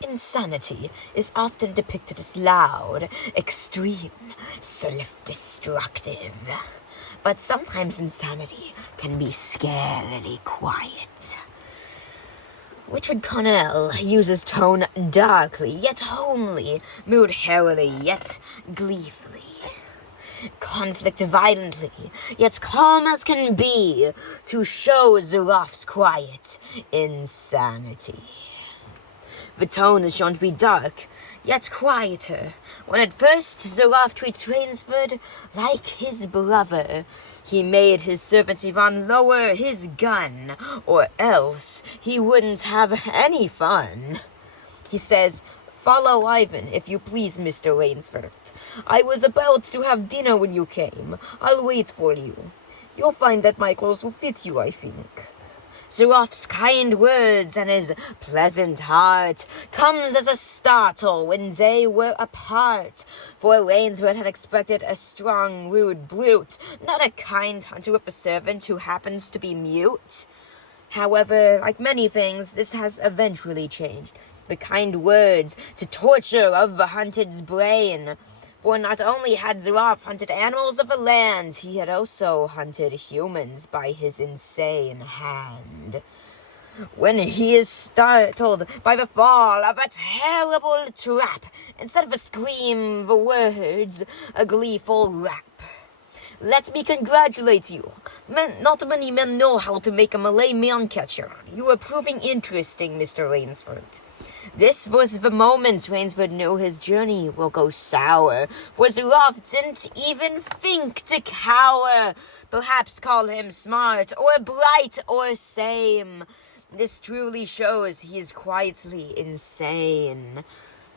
Insanity is often depicted as loud, extreme, self-destructive. But sometimes insanity can be scarily quiet. Richard Connell uses tone darkly, yet homely, mood harrowly, yet gleefully. Conflict violently, yet calm as can be, to show Zurof's quiet insanity. The tone is shown to be dark, yet quieter. When at first Zurof treats Rainsford like his brother, he made his servant Ivan lower his gun, or else he wouldn't have any fun. He says, "Follow Ivan, if you please, Mr. Rainsford. I was about to have dinner when you came. I'll wait for you. You'll find that my clothes will fit you, I think." Zurof's kind words and his pleasant heart comes as a startle when they were apart, for Rainsford had expected a strong, rude brute, not a kind hunter with a servant who happens to be mute. However, like many things, this has eventually changed. The kind words to torture of the hunted's brain. For not only had Zurof hunted animals of the land, he had also hunted humans by his insane hand. When he is startled by the fall of a terrible trap, instead of a scream, the words, a gleeful rap. "Let me congratulate you. Not many men know how to make a Malay man catcher. You are proving interesting, Mr. Rainsford." This was the moment Rainsford knew his journey will go sour, for Zurof didn't even think to cower. Perhaps call him smart, or bright, or same. This truly shows he is quietly insane.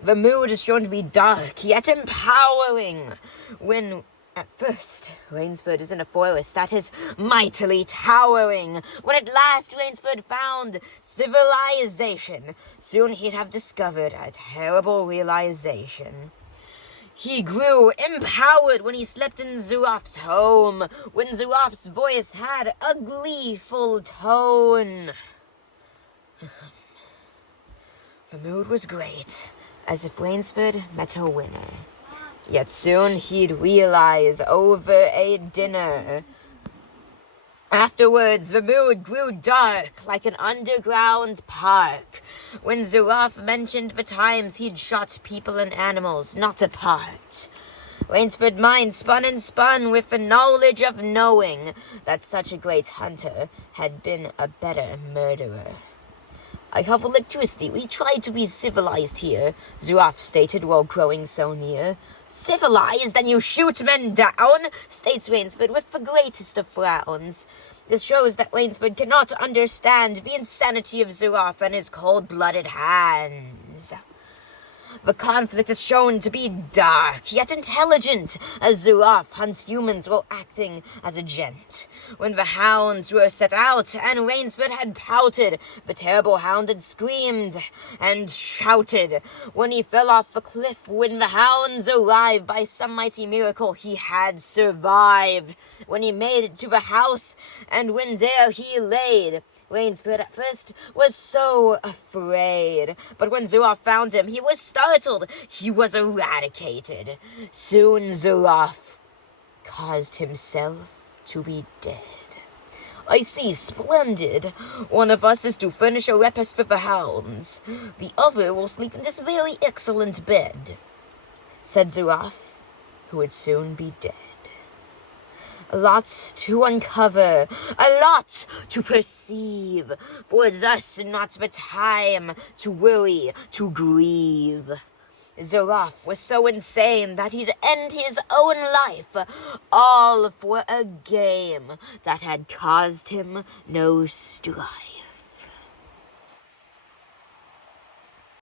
The mood is shown to be dark, yet empowering. When at first, Rainsford is in a forest that is mightily towering. When at last Rainsford found civilization, soon he'd have discovered a terrible realization. He grew empowered when he slept in Zurof's home, when Zurof's voice had a gleeful tone. The mood was great, as if Rainsford met a winner. Yet soon he'd realize over a dinner. Afterwards, the mood grew dark like an underground park, when Zurof mentioned the times he'd shot people and animals not apart. Rainsford's mind spun and spun with the knowledge of knowing that such a great hunter had been a better murderer. "I have electricity. We try to be civilized here," Zurof stated while growing so near. "Civilized, and you shoot men down?" states Rainsford with the greatest of frowns. This shows that Rainsford cannot understand the insanity of Zurof and his cold-blooded hands. The conflict is shown to be dark, yet intelligent, as Zurof hunts humans while acting as a gent. When the hounds were set out and Rainsford had pouted, the terrible hound had screamed and shouted. When he fell off the cliff, when the hounds arrived, by some mighty miracle he had survived. When he made it to the house, and when there he laid, Rainsford at first was so afraid, but when Zurof found him, he was startled. He was eradicated. Soon Zurof caused himself to be dead. "I see, splendid. One of us is to furnish a repast for the hounds. The other will sleep in this very excellent bed," said Zurof, who would soon be dead. A lot to uncover, a lot to perceive, for thus not the time to worry, to grieve. Zurof was so insane that he'd end his own life, all for a game that had caused him no strife.